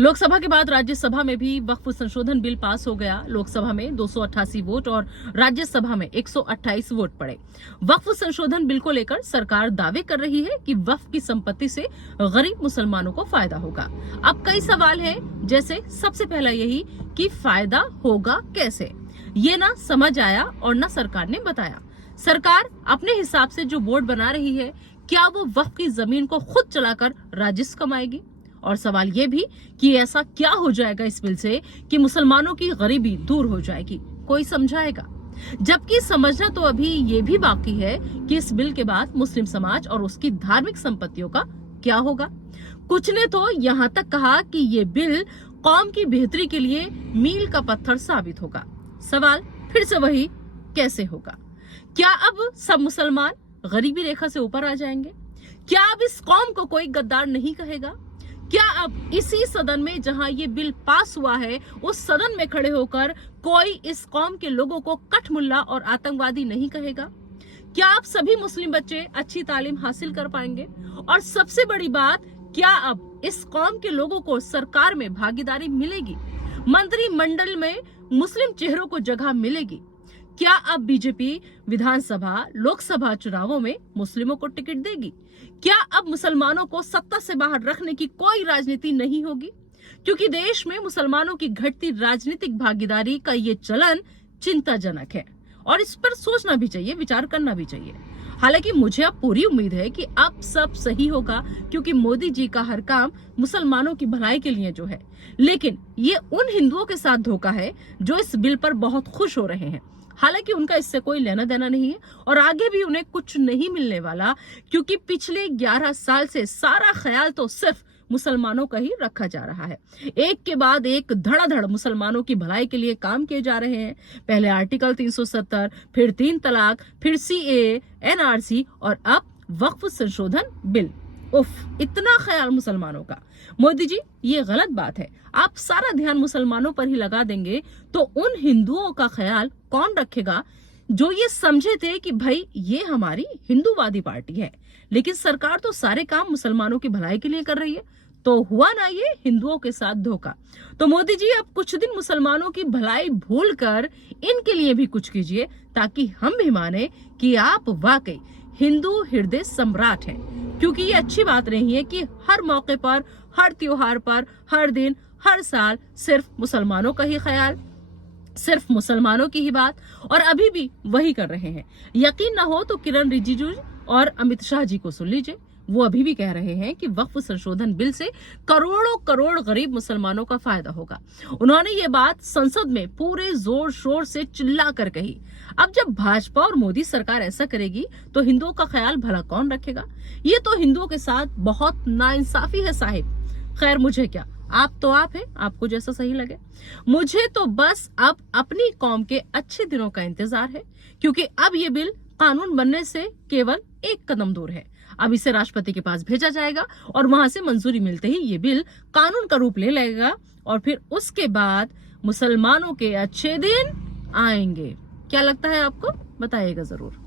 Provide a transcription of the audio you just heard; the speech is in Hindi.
लोकसभा के बाद राज्यसभा में भी वक्फ संशोधन बिल पास हो गया। लोकसभा में 288 वोट और राज्यसभा में 128 वोट पड़े। वक्फ संशोधन बिल को लेकर सरकार दावे कर रही है कि वक्फ की संपत्ति से गरीब मुसलमानों को फायदा होगा। अब कई सवाल हैं, जैसे सबसे पहला यही कि फायदा होगा कैसे, ये ना समझ आया और ना सरकार ने बताया। सरकार अपने हिसाब से जो बोर्ड बना रही है, क्या वो वक्फ की जमीन को खुद चलाकर राजस्व कमाएगी? और सवाल ये भी कि ऐसा क्या हो जाएगा इस बिल से कि मुसलमानों की गरीबी दूर हो जाएगी, कोई समझाएगा? जबकि समझना तो अभी ये भी बाकी है कि इस बिल के बाद मुस्लिम समाज और उसकी धार्मिक संपत्तियों का क्या होगा। कुछ ने तो यहाँ तक कहा कि ये बिल कौम की बेहतरी के लिए मील का पत्थर साबित होगा। सवाल फिर से वही, कैसे होगा? क्या अब सब मुसलमान गरीबी रेखा से ऊपर आ जाएंगे? क्या अब इस कौम को कोई गद्दार नहीं कहेगा? क्या अब इसी सदन में जहां ये बिल पास हुआ है, उस सदन में खड़े होकर कोई इस कौम के लोगों को कठमुल्ला और आतंकवादी नहीं कहेगा? क्या अब सभी मुस्लिम बच्चे अच्छी तालीम हासिल कर पाएंगे? और सबसे बड़ी बात, क्या अब इस कौम के लोगों को सरकार में भागीदारी मिलेगी? मंत्रिमंडल में मुस्लिम चेहरों को जगह मिलेगी? क्या अब बीजेपी विधानसभा लोकसभा चुनावों में मुस्लिमों को टिकट देगी? क्या अब मुसलमानों को सत्ता से बाहर रखने की कोई राजनीति नहीं होगी? क्योंकि देश में मुसलमानों की घटती राजनीतिक भागीदारी का ये चलन चिंताजनक है और इस पर सोचना भी चाहिए, विचार करना भी चाहिए। हालांकि मुझे अब पूरी उम्मीद है कि अब सब सही होगा, क्योंकि मोदी जी का हर काम मुसलमानों की भलाई के लिए जो है। लेकिन ये उन हिंदुओं के साथ धोखा है जो इस बिल पर बहुत खुश हो रहे हैं। हालांकि उनका इससे कोई लेना देना नहीं है और आगे भी उन्हें कुछ नहीं मिलने वाला, क्योंकि पिछले 11 साल से सारा ख्याल तो सिर्फ मुसलमानों का ही रखा जा रहा है। एक के बाद एक धड़ाधड़ मुसलमानों की भलाई के लिए काम किए जा रहे हैं। पहले आर्टिकल 370, फिर 3 तलाक, फिर CAA, NRC और अब वक्फ संशोधन बिल। उफ, इतना ख्याल मुसलमानों का। मोदी जी, ये गलत बात है। आप सारा ध्यान मुसलमानों पर ही लगा देंगे तो उन हिंदुओं का ख्याल कौन रखेगा जो ये समझे थे कि भाई ये हमारी हिंदूवादी पार्टी है, लेकिन सरकार तो सारे काम मुसलमानों की भलाई के लिए कर रही है। तो हुआ ना ये हिंदुओं के साथ धोखा। तो मोदी जी, अब कुछ दिन मुसलमानों की भलाई भूलकर इनके लिए भी कुछ कीजिए, ताकि हम भी माने कि आप वाकई हिंदू हृदय सम्राट हैं। क्योंकि ये अच्छी बात नहीं है कि हर मौके पर, हर त्योहार पर, हर दिन, हर साल सिर्फ मुसलमानों का ही ख्याल, सिर्फ मुसलमानों की ही बात, और अभी भी वही कर रहे हैं। यकीन ना हो तो किरण रिजिजू और अमित शाह जी को सुन लीजिए। वो अभी भी कह रहे हैं कि वक्फ संशोधन बिल से करोड़ों करोड़ गरीब मुसलमानों का फायदा होगा। उन्होंने ये बात संसद में पूरे जोर शोर से चिल्ला कर कही। अब जब भाजपा और मोदी सरकार ऐसा करेगी तो हिंदुओं का ख्याल भला कौन रखेगा? ये तो हिंदुओं के साथ बहुत नाइंसाफी है साहिब। खैर, मुझे क्या, आप तो आप हैं, आपको जैसा सही लगे। मुझे तो बस अब अपनी कौम के अच्छे दिनों का इंतजार है, क्योंकि अब ये बिल कानून बनने से केवल एक कदम दूर है। अब इसे राष्ट्रपति के पास भेजा जाएगा और वहां से मंजूरी मिलते ही ये बिल कानून का रूप ले लेगा और फिर उसके बाद मुसलमानों के अच्छे दिन आएंगे। क्या लगता है आपको? बताइएगा जरूर।